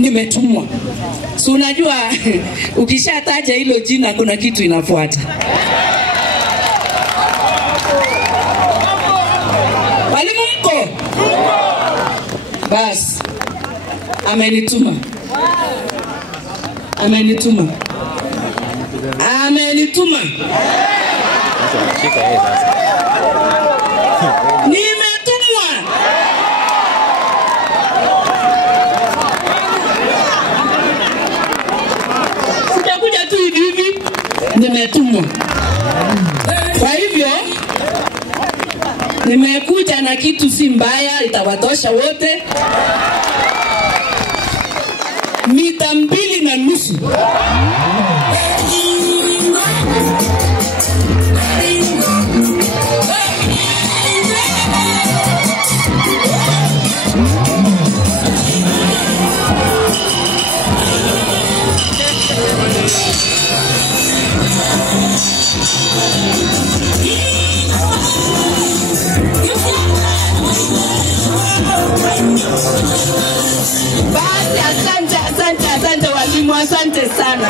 nimetumwa. So unajua ukishataja hilo jina kuna kitu inafuata. Walimu mko? Bas. Amenituma. Amenituma. Amenituma. Nimetumwa. Sitakuja tu hivi. Nimetumwa. Kwa hivyo nimekuja na kitu si mbaya, itawatosha wote. Mita 2.5. Basi asante walimu, asante sana.